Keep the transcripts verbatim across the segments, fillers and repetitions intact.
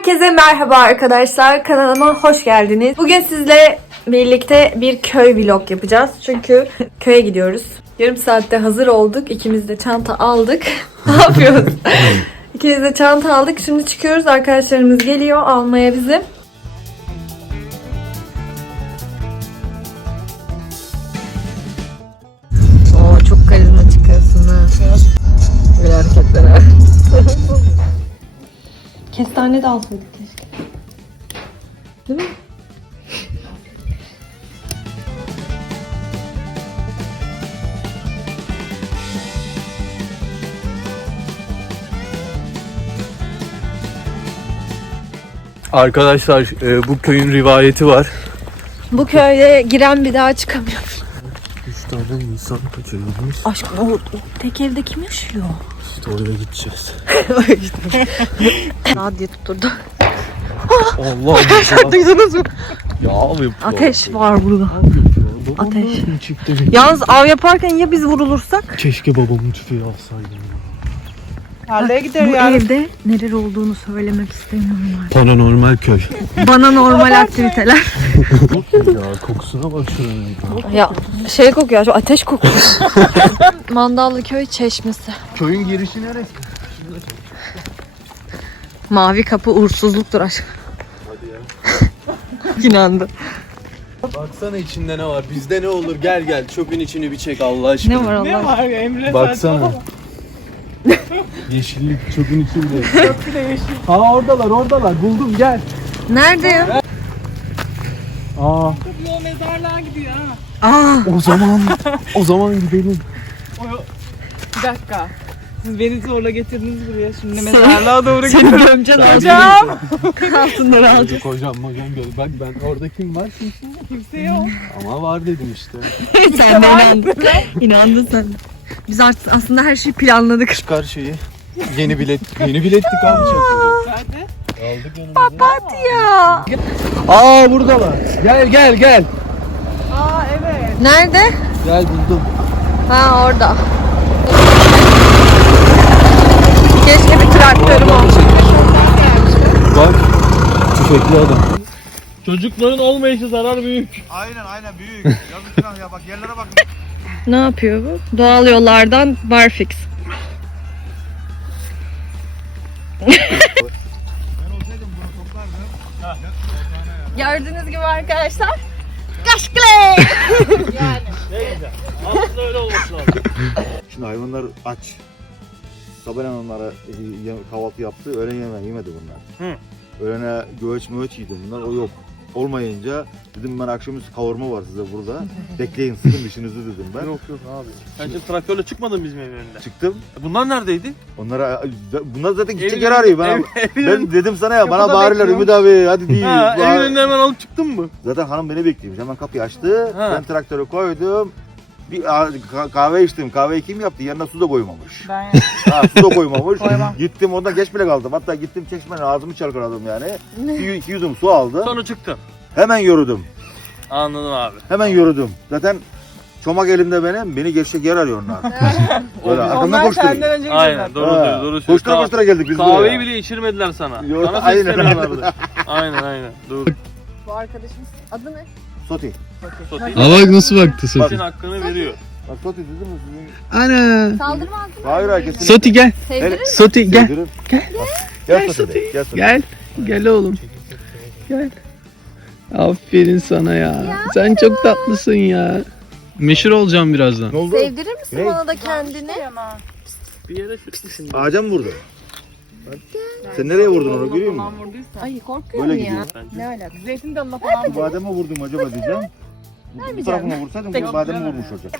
Herkese merhaba arkadaşlar. Kanalıma hoş geldiniz. Bugün sizle birlikte bir köy vlog yapacağız. Çünkü köye gidiyoruz. Yarım saatte hazır olduk. İkimiz de çanta aldık. Ne yapıyoruz? İkimiz de çanta aldık. Şimdi çıkıyoruz. Arkadaşlarımız geliyor almaya bizi. Oo, çok karizma çıkıyorsun ha. Böyle hareketler. Kestane de alsaydık keşke. Değil mi? Arkadaşlar e, bu köyün rivayeti var. Bu köye giren bir daha çıkamıyor. Üç tane insan kaçırılmış. Aşkım o, o tek evde kim yaşıyor? İşte oraya gideceğiz. Daha diye tutturdu. Allah Arkadaşlar duydunuz mu? ya abi. Ateş var burada. Ateş. Çıktı. Yalnız av yaparken ya biz vurulursak? Keşke babamın tüfeği alsaydım. Tarlaya gider Bu yani. evde neler olduğunu söylemek istemiyorum artık. Paranormal köy. Bana normal aktiviteler. Ya kokusuna bak şuranın. Ya şey kokuyor, şu ateş kokuyor. Mandallı köy çeşmesi. Köyün girişi neresi? Mavi kapı uğursuzluktur aşkım. Hadi ya. İnandı. Baksana içinde ne var? Bizde ne olur? Gel gel çöpün içini bir çek Allah aşkına. Ne var Allah Ne aşkına? var ya Emre? Baksana. Yeşillik çöpün içinde. Çok bile yeşil. Ha oradalar oradalar buldum gel. Nerede ya? Aa Çok yol mezarlığa gidiyor ha. Aa, o zaman o zaman gidelim. O, bir dakika. Siz beni zorla getirdiniz buraya. Şimdi mezarlığa doğru seni gidiyorum. gömeceğim Hocam. altınları alacağım. Hocam hocam gel. Bak ben orada kim var kimsin? Kimse yok. Ama var dedim işte. Sen de inandın. İnandın sen de. Biz artık aslında her şeyi planladık. Çıkar şeyi. Yeni bilet. Yeni bilettik abi çok güzel. Nerede? Aldık yanımıza. Papatya. Aa buradalar. Gel gel gel. Aa evet. Nerede? Gel buldum. Ha orada. Keşke bir traktörüm olsaydı. Bak tüfekli adam. Çocukların olmayışı zarar büyük. Aynen aynen büyük. Yazık günah ya bak yerlere bakın. Ne yapıyor bu? Doğal yollardan barfix. Ben olsaydım bunu toplardım. Gördüğünüz gibi arkadaşlar. Kaşkle. Aslında öyle olması lazım. Şimdi hayvanlar aç. Sabahleyin onlara e, ye- kahvaltı yaptı. Öğlen yemeği yemedi bunlar. Hı. Öğlene göğüç möğüç yedi bunlar. O yok. Olmayınca dedim ben akşamüstü kavurma var size burada. Bekleyin sıkın dişinizi dedim ben. Yok yok abi. Sen şimdi traktörle çıkmadın bizim evin önünden. Çıktım. Bunlar neredeydi? Onlara bunlar zaten gidecek Evin- yer arıyor. Ben, ev- evin ben dedim sana ya bana kapıda bağırırlar bekliyorum. Ümit abi hadi değil. Ha, evin Bağır- önünden hemen alıp çıktın mı? Zaten hanım beni bekliyormuş. Hemen kapıyı açtı. Ha. Ben traktörü koydum. Bir ka- kahve içtim. Kahveyi kim yaptı? Yanına su da koymamış. Ben yaptım. Ha, su da koymamış. Koymam. Gittim ondan geç bile kaldım. Hatta gittim çeşmenin ağzımı çalkaladım yani. Bir iki yüzüm su aldı. Sonra çıktın. Hemen yürüdüm. Anladım abi. Hemen yürüdüm. Zaten çomak elimde benim. Beni geçecek yer arıyor onlar. Böyle arkamdan Onlar koşturuyor. senden önce Aynen gidiyorlar. doğru Ha, söylüyor. Doğru söylüyor. Koştura Kahve- koştura geldik biz Kahveyi buraya. bile içirmediler sana. Yok, Sana aynen. sesleniyorlardı. aynen aynen. Doğru. Bu arkadaşımız adı ne? Soti. Sotik. Aa bak nasıl baktı Soti. Senin hakkını veriyor. Bak Soti dedim mi sizin? Ana. Saldırmaz mı? Hayır hayır kesinlikle. Soti gel. Sevdirir mi? Soti gel. Sevdirim. Gel. Bak, Gel Soti. de, Gel Soti. Gel. Gel oğlum. Gel. Aferin sana ya. Sen çok tatlısın ya. Meşhur olacağım birazdan. Ne oldu? Sevdirir misin Ne? bana da kendini? Bir yere sürtmüşsün. Ağaca mı vurdu? Sen nereye vurdun onu görüyor musun? Vurduysa. Ay korkuyorum Böyle ya. gidiyor. Ne alaka? Zeytin dalına falan vurdu. Bademe vurdum acaba diyeceğim. Bu tarafına vursaydım bu bademe vurmuş olacak.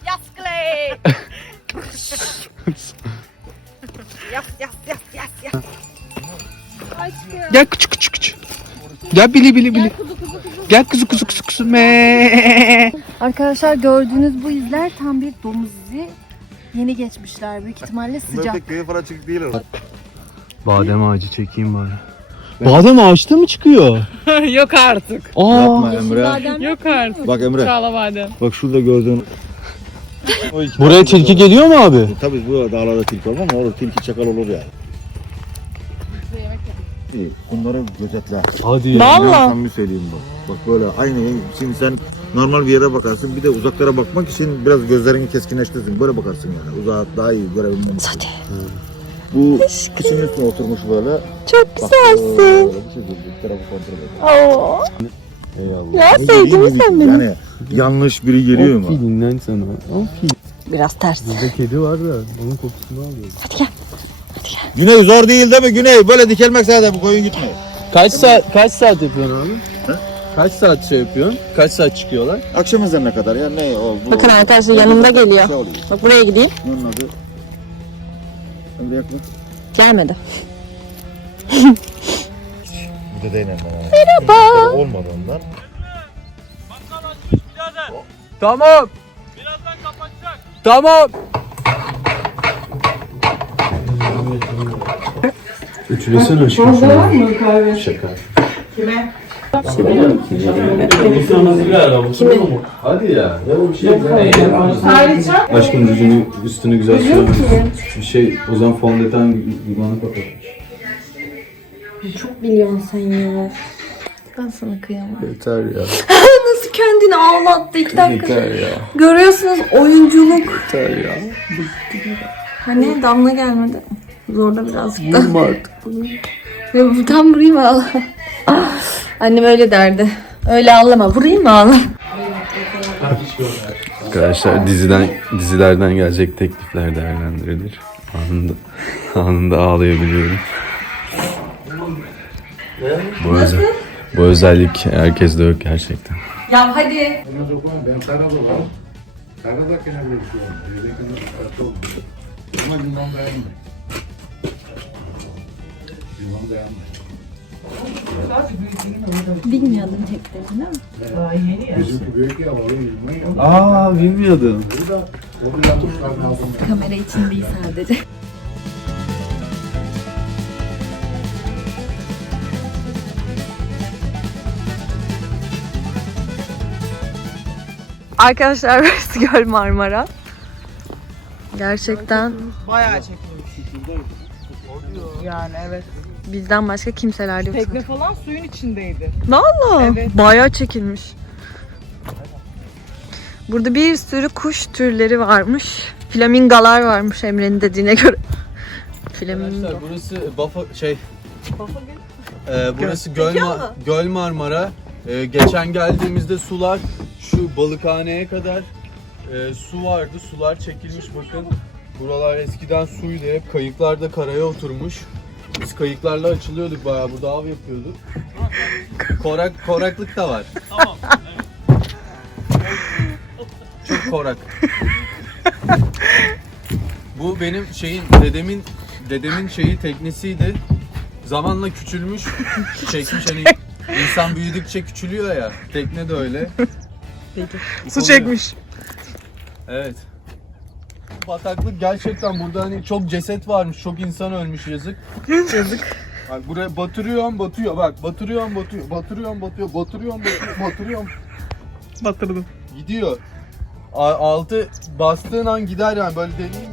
Gel küçük küçük küçük. Gel bili bili bili. Gel kuzu kuzu kuzu kuzu. Me. Arkadaşlar gördüğünüz bu izler tam bir domuz izi. Yeni geçmişler büyük ihtimalle Bunlar sıcak. pek köye falan çık değil o. Badem ağacı çekeyim bari. Badem ağaçta mı çıkıyor? Yok artık. Aa. Yapma Emre. Yok artık. Bak Emre. Çağla badem. Bak şurada gördüğün. O iki- Buraya tilki geliyor mu abi? Tabii bu dağlarda tilki olmaz ama orada tilki çakal olur yani. İyi, bunları gözetle. Hadi ya. Ben Vallahi. samimi söyleyeyim bak. Bak böyle aynı. Şimdi sen normal bir yere bakarsın. Bir de uzaklara bakmak için biraz gözlerini keskinleştirsin. Böyle bakarsın yani. Uzağa daha iyi görebilmen için. Bu kışın üstüne oturmuş böyle. Çok Bak, güzelsin. böyle bu şekilde bir tarafı kontrol ediyor. Oo. Eyvallah. Ya Ne sevdin geliyor, mi ne sen gidiyor? beni? Yani yanlış biri geliyor mu? Filinden sana. O fil. Biraz ters. Bizde kedi var da onun kokusunu alıyor. Hadi gel. Güney zor değil değil mi Güney? Böyle dikelmek zaten bu koyun gitmiyor. Kaç saat kaç saat yapıyorsun abi? He? Kaç saat şey yapıyorsun? Kaç saat çıkıyorlar? Akşam ezanına kadar ya ne oldu? Bakın arkadaşlar yanımda geliyor. Şey oluyor. Bak buraya gideyim. Bunun adı. Ömrü yakma. Gelmedi. Bu da değinen bana. Merhaba. Olmadığından. Tamam. Birazdan kapatacak. Tamam. Ütülesene aşkım. Fazla var mı kahve? Şaka. Kime? Kime? Hadi ya. Ya o bir şey güzel. Aşkım yüzünü üstünü güzel süremez. Bir şey o zaman fondöten gibi bana kapat. Çok biliyorsun sen ya. Ben sana kıyamam. Yeter ya. Nasıl kendini ağlattı iki dakika. Yeter ya. Görüyorsunuz oyunculuk. Yeter ya. Hani Damla gelmedi. Zorla birazcık da. Vurma artık. Ya bu tam vurayım ağla. Annem öyle derdi. Öyle ağlama. Vurayım mı ağla? Arkadaşlar diziden dizilerden gelecek teklifler değerlendirilir. Anında anında ağlayabiliyorum. Bu özel, bu özellik herkeste yok gerçekten. Ya hadi. Ben Karadağ'ım. Karadağ kenarında yaşıyorum. Yüzde kenarında Karadağ oldu. Ama limon dayanmıyor. Limon dayanmıyor. Bilmiyordum teklerini değil mi? Bizimki büyük ya, oraya limon yok. Aa bilmiyordum. Burada, o bir yanlış karnı aldım. Kamera için değil sadece. Arkadaşlar burası Göl Marmara. Gerçekten Bayağı çekilmiş. Yani evet. bizden başka kimseler yok. Tekne falan suyun içindeydi. Valla Evet. bayağı çekilmiş. Burada bir sürü kuş türleri varmış. Flamingalar varmış Emre'nin dediğine göre. Flamingo. Arkadaşlar burası Bafa şey e, burası Göl, Ma- Göl Marmara. E, geçen geldiğimizde sular şu balıkhaneye kadar e, su vardı. Sular çekilmiş bakın. Buralar eskiden suydu hep. Kayıklar da karaya oturmuş. Biz kayıklarla açılıyorduk bayağı. Burada av yapıyorduk. Korak koraklık da var. Tamam. Çok korak. Bu benim şeyin dedemin dedemin şeyi teknesiydi. Zamanla küçülmüş, çekmiş hani insan büyüdükçe küçülüyor ya. Tekne de öyle. Su çekmiş. Evet. Bu bataklık gerçekten burada hani çok ceset varmış, çok insan ölmüş yazık. Yazık. Bak buraya batırıyorum batıyor bak batırıyorum batıyor batırıyorum batıyor batırıyorum batıyor batırıyorum. Batırdım. Gidiyor. A- Altı bastığın an gider yani böyle deneyim.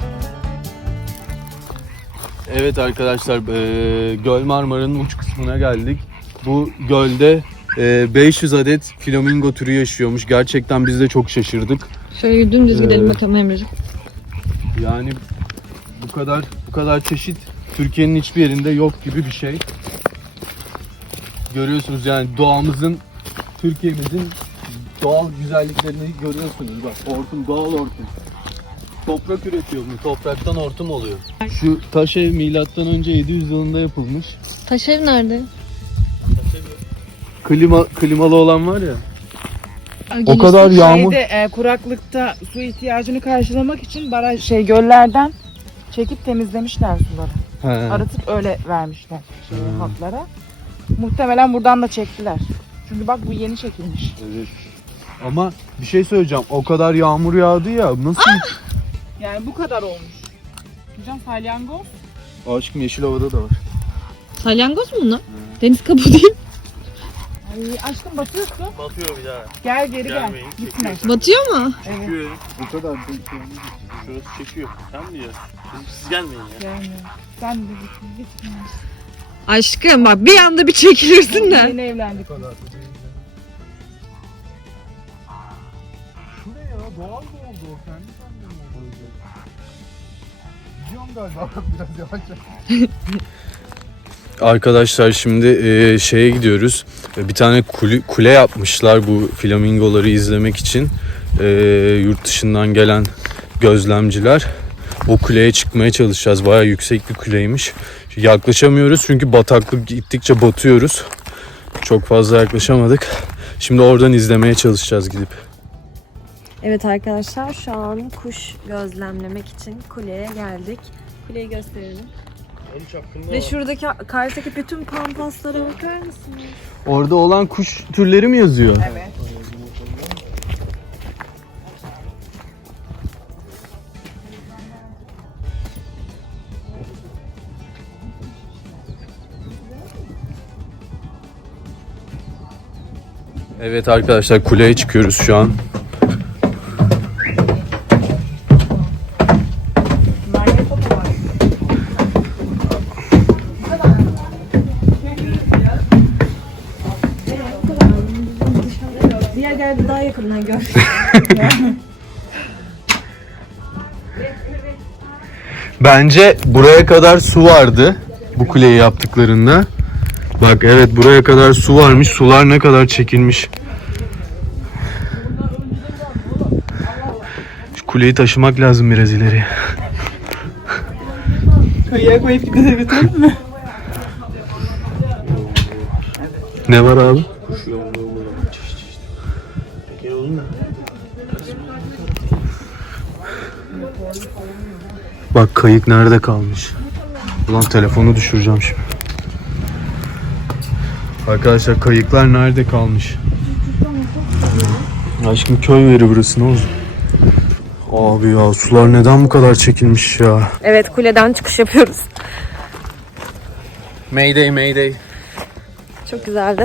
Evet arkadaşlar e, Göl Marmara'nın uç kısmına geldik. Bu gölde e, beş yüz adet flamingo türü yaşıyormuş. Gerçekten biz de çok şaşırdık. Şöyle dümdüz Ee, gidelim bakalım Emre'ciğim. Yani bu kadar bu kadar çeşit Türkiye'nin hiçbir yerinde yok gibi bir şey. Görüyorsunuz yani doğamızın, Türkiye'mizin doğal güzelliklerini görüyorsunuz. Bak hortum, doğal hortum. Toprak üretiyor bu. Topraktan hortum oluyor. Şu taş ev milattan önce yedi yüz yılında yapılmış. Taş ev nerede? Klima klimalı olan var ya. O kadar yağmur. Şeyde, e, kuraklıkta su ihtiyacını karşılamak için baraj şey göllerden çekip temizlemişler suları. He. Arıtıp öyle vermişler şey, halklara. Muhtemelen buradan da çektiler. Çünkü bak bu yeni çekilmiş. Evet. Ama bir şey söyleyeceğim. O kadar yağmur yağdı ya. Nasıl? Yani bu kadar olmuş. Hocam salyangoz. Aşkım Yeşilova'da da var. Salyangoz mu bunlar? Deniz kabuğu değil. Ay aşkım batıyorsun. Batıyor bir daha. Gel geri gel. Gelmeyin. Gitme. Batıyor mu? Evet. Çekiyor. Bu kadar. Şurası çekiyor. Sen mi diyorsun? Siz, siz gelmeyin ya. Gelmiyor. Sen de gitme. Gitme. Aşkım bak bir anda bir çekilirsin de. Yeni evlendik. Şu ne ya? Doğal mı oldu o? Kendi kendine mi oldu? Gidiyorum galiba biraz yavaş. Arkadaşlar şimdi e, şeye gidiyoruz. E, bir tane kule, kule yapmışlar bu flamingoları izlemek için. E, yurt dışından gelen gözlemciler. O kuleye çıkmaya çalışacağız. Bayağı yüksek bir kuleymiş. Yaklaşamıyoruz çünkü bataklık gittikçe batıyoruz. Çok fazla yaklaşamadık. Şimdi oradan izlemeye çalışacağız gidip. Evet arkadaşlar şu an kuş gözlemlemek için kuleye geldik. Kuleyi gösterelim. Ve şuradaki karşıdaki bütün pampaslara bakar mısınız? Orada olan kuş türleri mi yazıyor? Evet. Evet arkadaşlar kuleye çıkıyoruz şu an. Diğer geldi daha yakından gör. Bence buraya kadar su vardı bu kuleyi yaptıklarında. Bak evet buraya kadar su varmış. Sular ne kadar çekilmiş. Şu kuleyi taşımak lazım biraz ileriye. Kıyıya koyup gidelim götürelim mi? Ne var abi? Bak kayık nerede kalmış? Ulan telefonu düşüreceğim şimdi. Arkadaşlar kayıklar nerede kalmış? Aşkım köy yeri burası ne oldu? Abi ya sular neden bu kadar çekilmiş ya? Evet kuleden çıkış yapıyoruz. Mayday mayday. Çok güzeldi.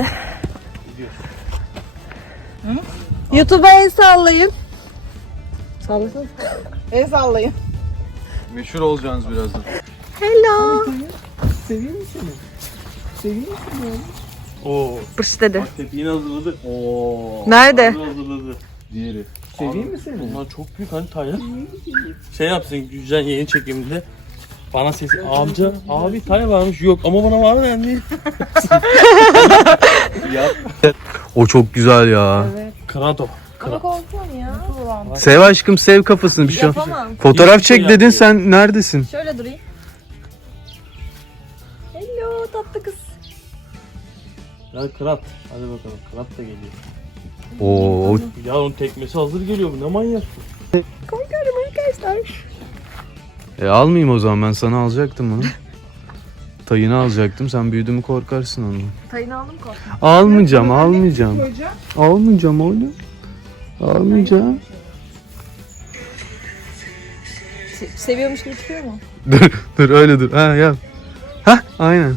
YouTube'a el sallayın. Sallasana. El sallayın. Meşhur olacaksınız birazdan. Hello. Seviyor musun? Seviyor musun? Oo. Pırş dedi. Tepkiğini hazırladı. Oo. Nerede? Hazırladı. Diğeri. Seveyim mi seni? Bunlar çok büyük hani Taylan. Şey yapsın Gülcan yeni çekiminde. Bana ses amca abi Tay varmış yok ama bana var mı yani? O çok güzel ya. Krado. Ama korkuyorum ya. Sev aşkım sev kafasını bir şey. Yapamam. Fotoğraf çek dedin sen neredesin? Şöyle durayım. Hello tatlı kız. Ya krat. Hadi bakalım krat da geliyor. Oo. Ya onun tekmesi hazır geliyor bu ne manyak. Korkuyorum arkadaşlar. E almayayım o zaman ben sana alacaktım onu. Tayını alacaktım sen büyüdü mü korkarsın ondan. Tayını aldım korkma. Almayacağım almayacağım. Koyacağım. Almayacağım oğlum. Almayacağım. Se- seviyormuş gibi çıkıyor mu? Dur dur öyle dur. Ha yap. Ha aynen.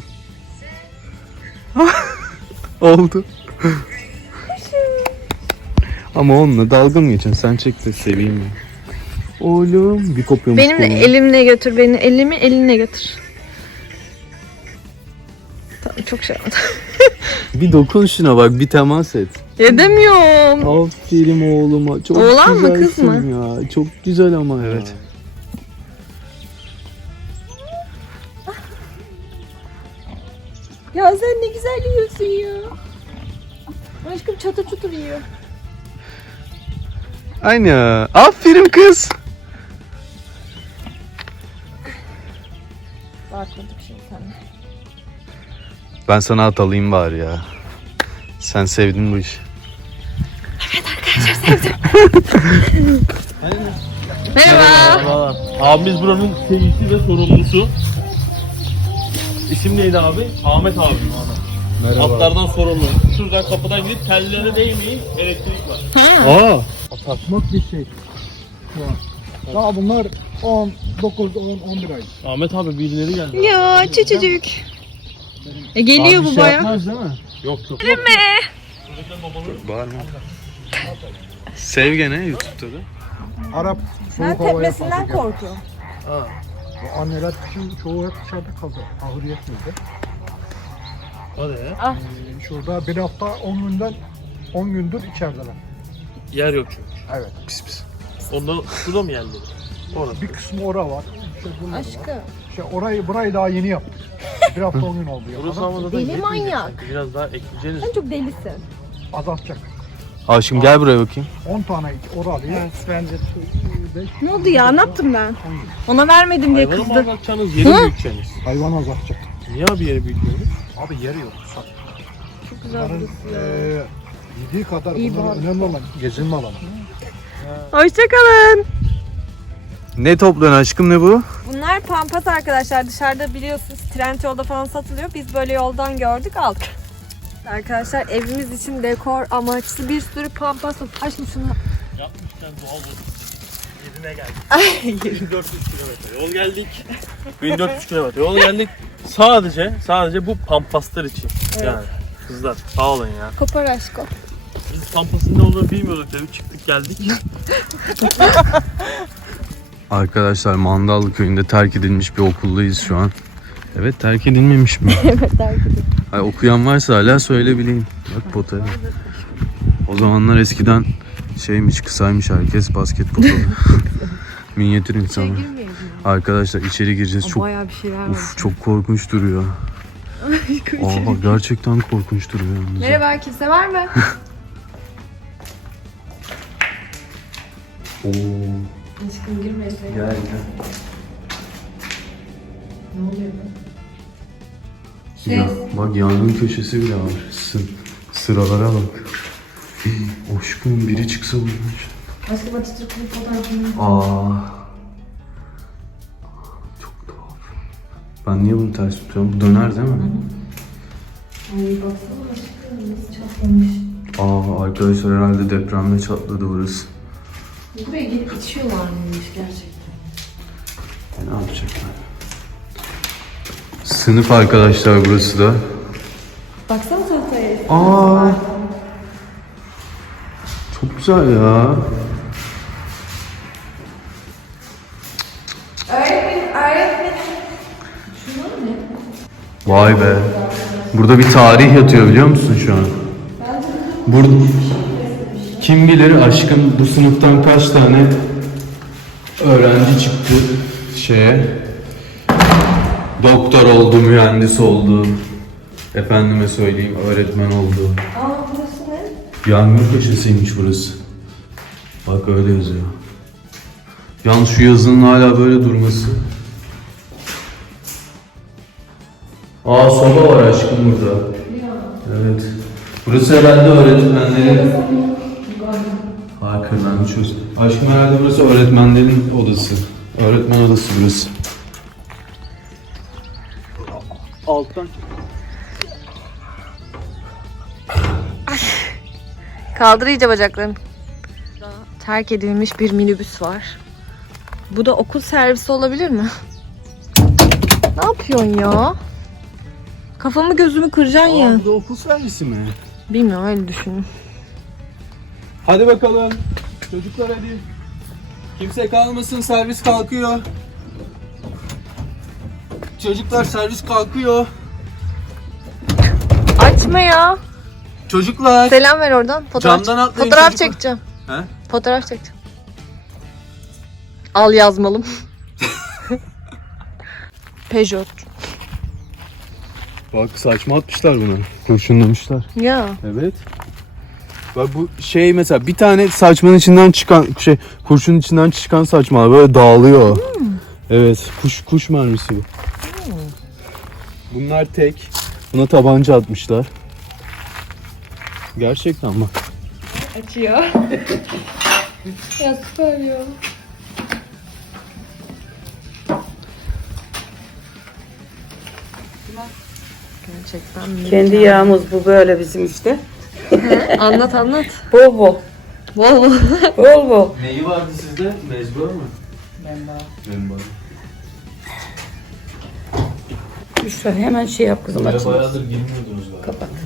Oldu. Ama onunla dalga mı geçiyorsun? Sen çek de seveyim mi? Oğlum bir kopyamış Benim de kolu. elimle götür beni. Elimi elinle götür. Tamam çok şey oldu. Bir dokun şuna bak bir temas et. Edemiyorum. Aferin oğluma. Çok Oğlan mı, güzelsin kız mı? Ya. Çok güzel ama evet. Ya sen ne güzel yiyorsun ya. Aşkım çatır çutur yiyor. Aynen. Aferin kız. Bakmadık şimdi sana. Ben sana at alayım bari ya. Sen sevdin bu işi. Merhaba. Abimiz buranın seyisi ve sorumlusu. İsim neydi abi? Ahmet abi. Merhaba. Atlardan sorumlu. Şuradan kapıdan gidip tellerine değmeyin. Elektrik var. Aa. Atmak bir şey. Daha bunlar on dokuz on on bir ay. Ahmet abi birileri geldi. Ya çocuk. E geliyor bu baya. Yapmaz değil mi? Yok yok. Bağırma. Sev gene YouTube'da da. Arap Ben soğuk havaya tepmesinden fazla geldi. korkuyorum. Bu anneler kışın çoğu hep dışarıda kaldı. Ahır yetmedi. Hadi ya. Şurada bir hafta on günden on gündür içerideler. Yer yok çünkü. Evet. Pis pis. Ondan şurada mı yerleri? Orada. Bir kısmı ora var. İşte burada var. Aşkım. İşte orayı burayı daha yeni yaptık. Bir hafta on gün oldu Burası yapalım. ama zaten Deli yetmeyecek manyak. sanki. Biraz daha ekleyeceğiz. Sen çok delisin. Azaltacak. Aşkım gel buraya bakayım. on tane ora diye. Evet bence. Ne oldu ya? Ne yaptım ben? Ona vermedim diye Hayvanı mı kızdı. azaltacaksınız, yeri mi büyüteceksiniz? Hayvan azaltacak. Niye abi yeri büyütüyorsunuz? Abi yeri yok. Sat. Çok güzel Bunların burası ya. eee yediği kadar İyi bunların bari. önemli olan gezinme alanı. Hoşçakalın. Ne topluyorsun aşkım, ne bu? Bunlar pampas arkadaşlar. Dışarıda biliyorsunuz Trendyol'da falan satılıyor. Biz böyle yoldan gördük aldık. Arkadaşlar evimiz için dekor amaçlı bir sürü pampas. Aşkım şunu. Yapmışken doğal olsun. Yerine geldik. bin dört yüz kilometre yol geldik. bin dört yüz kilometre yol geldik. Sadece sadece bu pampaslar için. Evet. Yani kızlar sağ olun ya. Kopar aşkım. Biz pampasın ne olduğunu bilmiyorduk tabii, çıktık geldik. Arkadaşlar Mandallı köyünde terk edilmiş bir okuldayız şu an. Evet, terk edilmemiş mi? Evet terk edin. Ay, okuyan varsa hala söyleyebileyim. Bak potaya. O zamanlar eskiden şeymiş, kısaymış herkes, basket potalı. Minyatür insanlar. Girmeyelim. Arkadaşlar içeri gireceğiz. Çok Bayağı bir şeyler var. uf, çok korkunç duruyor. Aa, bak gerçekten korkunç duruyor yalnız. Merhaba, kimse var mı? Oo, Aşkım girmeyin. gel gel. Ne oluyor bu? Ya, bak yangın köşesi bile var. Sı sıralara bak. Aşkım biri çıksa bunlar. Aşkım Atatürk'ün fotoğrafını. Aa. Çok tuhaf. Ben niye bunu ters tutuyorum? Bu döner değil mi? Ay baksana aşkım nasıl çatlamış. Aa, arkadaşlar herhalde depremde çatladı burası. Buraya gelip içiyorlar mıymış gerçekten? E, ne yapacaklar? Sınıf arkadaşlar burası da. Baksana tahtaya. Aa. Çok güzel ya. Öğretmenim, öğretmenim. Vay be. Burada bir tarih yatıyor biliyor musun şu an? Burada kim bilir aşkım bu sınıftan kaç tane öğrenci çıktı şeye. Doktor oldu, mühendis oldu. Efendime söyleyeyim öğretmen oldu. Aa burası ne? Yangın köşesiymiş burası. Bak öyle yazıyor. Yalnız şu yazının hala böyle durması. Aa, soba var aşkım burada. Evet. Burası herhalde öğretmenlerin... Aa, kırlangıç çöz. Aşkım herhalde burası öğretmenlerin odası. Öğretmen odası burası. Alttan. Kaldır iyice bacaklarını. Terk edilmiş bir minibüs var. Bu da okul servisi olabilir mi? Ne yapıyorsun ya? Kafamı gözümü kıracaksın ya. Bu da okul servisi mi? Bilmiyorum öyle düşündüm. Hadi bakalım. Çocuklar hadi. Kimse kalmasın, servis kalkıyor. Çocuklar servis kalkıyor. Açma ya. Çocuklar. Selam ver oradan. Fotoğraf, Camdan atlayın fotoğraf çocuklar. çekeceğim. He? Fotoğraf çekeceğim. Al yazmalım. Peugeot. Bak saçma atmışlar bunu. Kurşunlamışlar. Ya. Evet. Bak bu şey mesela bir tane saçmanın içinden çıkan şey kurşunun içinden çıkan saçmalar böyle dağılıyor. Hmm. Evet, kuş kuş mermisi bu. Hmm. Bunlar tek. Buna tabanca atmışlar. Gerçekten bak. Açıyor. Ya süper ya. Gerçekten mi? Kendi yağımız bu böyle bizim işte. Anlat anlat. Bol bol. Bol bol. Bol bol. Neyi vardı sizde? Mezba mı? Memba. Memba. Büşra hemen şey yap kızım Buraya açın. bayağıdır girmiyordunuz galiba. Kapat.